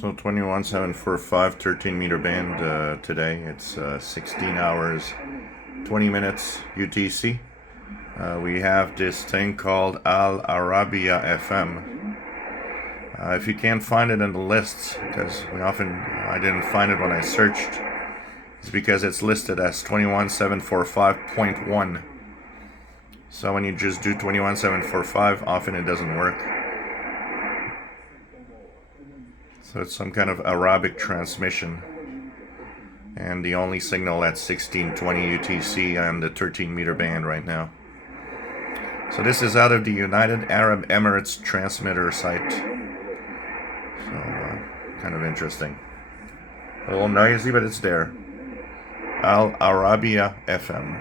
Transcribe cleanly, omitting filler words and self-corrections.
So 21745 13-meter band today. It's 16 hours 20 minutes UTC. We have this thing called Arabiya FM. If you can't find it in the lists, because I didn't find it when I searched, it's because it's listed as 21745.1. So when you just do 21745, often it doesn't work. So it's some kind of Arabic transmission, and the only signal at 1620 UTC on the 13-meter band right now. So this is out of the United Arab Emirates transmitter site. So kind of interesting. A little noisy, but it's there. Arabiya FM.